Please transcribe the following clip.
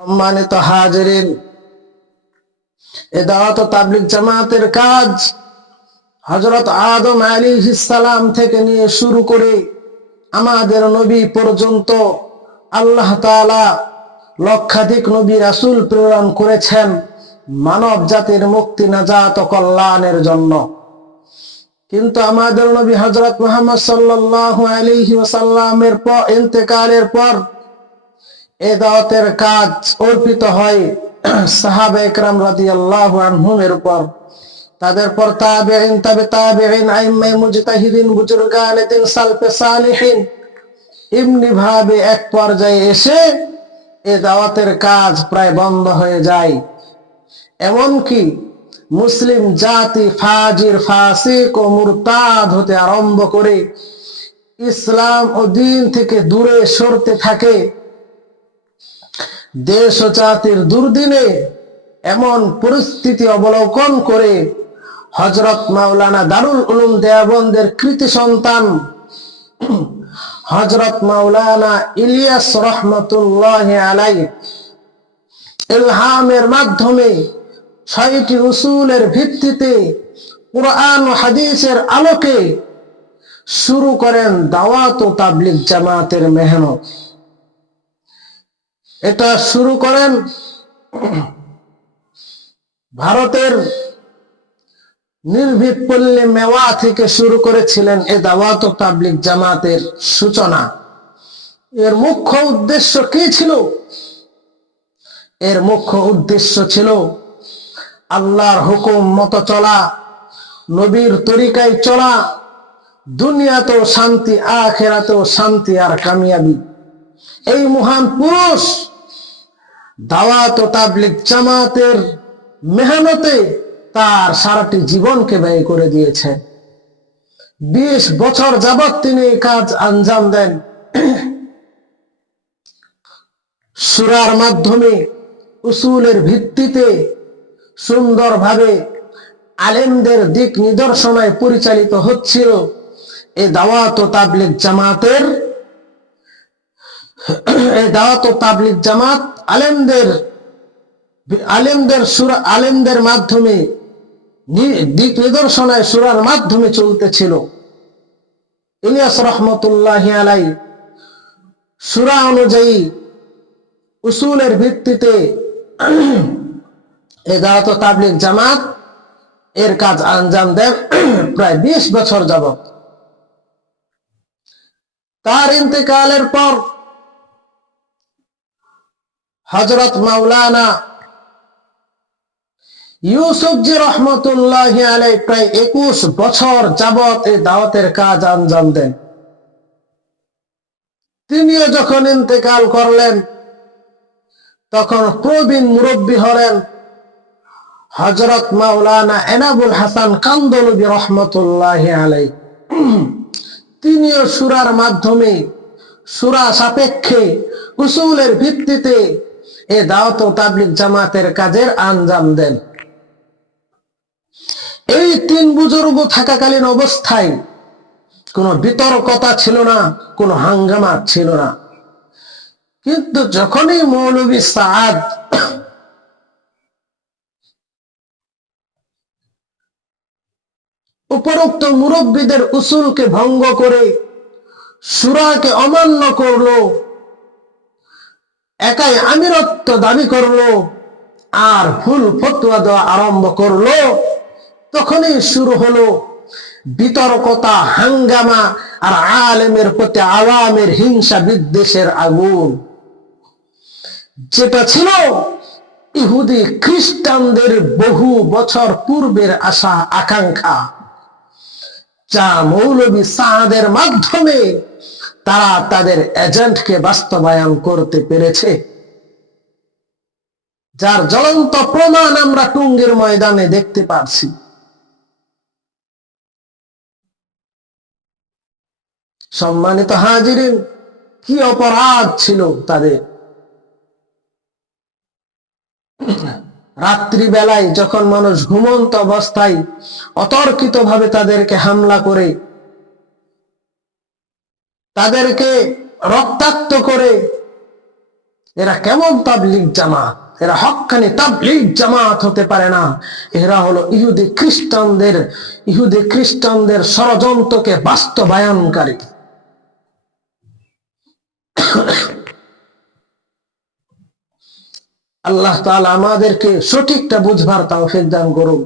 সম্মানিত হাজিরিন, এ দাওয়াত ও তাবলীগ জামাতের কাজ হযরত আদম আলাইহিস সালাম থেকে নিয়ে শুরু করে আমাদের নবী পর্যন্ত আল্লাহ তাআলা লক্ষাধিক নবী রাসূল প্রেরণ করেছেন মানব জাতির মুক্তি নাজাত ও কল্যাণের জন্য। কিন্তু আমাদের নবী হযরত মুহাম্মদ সাল্লাল্লাহু আলাইহি ওয়াসাল্লামের ইন্তেকালের পর এই দাওয়াতের কাজ অর্পিত হয় সাহাবা ইকরাম রাদিয়াল্লাহু আনহুমের উপর, তাদের পর তাবেঈন, তাবে তাবেঈন, আইম্মায়ে মুজতাহিদিন, বুজুর্গানে দিন, সালফে সালিহিন, এমনি ভাবে এক পর্যায়ে এসে এই দাওয়াতের কাজ প্রায় বন্ধ হয়ে যায়। এমনকি মুসলিম জাতি ফাজির, ফাসিক ও মুরতাদ হতে আরম্ভ করে ইসলাম ও দ্বীন থেকে দূরে সরতে থাকে। দেশ ও জাতির দুর্দিনে এমন পরিস্থিতি অবলোকন করে হযরত মাওলানা দারুল উলুম দেওবন্দের কৃতি সন্তান হযরত মাওলানা ইলিয়াস রহমাতুল্লাহি আলাইহি ইলহামের মাধ্যমে ৬টি উসুলের ভিত্তিতে কুরআন ও হাদিসের আলোকে শুরু করেন দাওয়াত ও তাবলীগ জামাতের মেহনত। এটা শুরু করেন ভারতের নির্ভীক পল্লী মেওয়া থেকে শুরু করেছিলেন এ দাওয়াত ও তাবলীগ জামাতের সূচনা। এর মুখ্য উদ্দেশ্য কি ছিল? এর মুখ্য উদ্দেশ্য ছিল আল্লাহর হুকুম মতো চলা, নবীর তরিকায় চলা, দুনিয়াতেও শান্তি, আখিরাতেও শান্তি আর কামিয়াবি। এই মহান পুরুষ দাওয়াত ও তাবলীগ জামাতের মেহনতে তার সারাটি জীবনকে ব্যয় করে দিয়েছে। ২০ বছর যাবত তিনি এই কাজ আঞ্জাম দেন। সূরার মাধ্যমে, উসুলের ভিত্তিতে সুন্দরভাবে আলেমদের দিক নির্দেশনায় পরিচালিত হচ্ছিল এই দাওয়াত ও তাবলীগ জামাতের জামাত। আলেমদের মাধ্যমে দিক নির্দেশনায় সূরার মাধ্যমে চলতেছিল। ইলিয়াস রহমাতুল্লাহি আলাইহি সূরা অনুযায়ী উসুলের ভিত্তিতে এই দাওয়াত ও তাবলীগ জামাত এর কাজ আঞ্জাম দেন প্রায় ২০ বছর যাবত। তার ইন্তেকালের পর হযরত মাওলানা ইউসুফজি রহমাতুল্লাহি আলাইহি প্রায় ২১ বছর যাবত এই দাওয়াতের কাজ আঞ্জাম দেন। তিনিও যখন ইন্তেকাল করলেন তখন প্রবীণ মুরব্বী হলেন হযরত মাওলানা এনাবুল হাসান কান্দলবী রহমাতুল্লাহি আলাইহি। তিনিও সূরার মাধ্যমে, সূরা সাপেক্ষে, উসুলের ভিত্তিতে এই দাওয়াত ও তাবলীগ জামাতের কাজের আঞ্জাম দেন। এই ৩ বুজুর্গ থাকাকালীন অবস্থায় কোনো বিতর্কতা ছিল না, কোনো হাঙ্গামা ছিল না। কিন্তু যখনই মৌলভী সাদ উপরোক্ত মুরব্বীদের উসুলকে ভঙ্গ করে সূরাকে অমান্য করলো, একাই আমিরত্ব দাবি করলো আর ভুল ফতোয়া দেওয়া আরম্ভ করলো, তখনই শুরু হলো বিতর্কতা, হাঙ্গামা আর আলেমের প্রতি আওয়ামের হিংসা বিদ্বেষের আগুন, যেটা ছিল ইহুদি খ্রিস্টানদের বহু বছর পূর্বের আশা আকাঙ্ক্ষা, যা মৌলভী সাদের মাধ্যমে তারা তাদের এজেন্টকে বাস্তবায়ন করতে পেরেছে, যার জ্বলন্ত প্রমাণ আমরা টুঙ্গির ময়দানে দেখতে পাচ্ছি। সম্মানিত হাজিরিন, কি অপরাধ ছিল তাদের! রাত্রি বেলায় যখন মানুষ ঘুমন্ত অবস্থায় অতর্কিত ভাবে তাদেরকে হামলা করে, তাদেরকে রক্তাক্ত করে এরা কেমন তাবলিগ জামাত? এরা হক্কানি তাবলিগ জামাত হতে পারে না। এরা হলো ইহুদি খ্রিস্টানদের ষড়যন্ত্রকে বাস্তবায়নকারী। আল্লাহ তাআলা আমাদেরকে সঠিকটা বুঝবার তৌফিক দান করুন।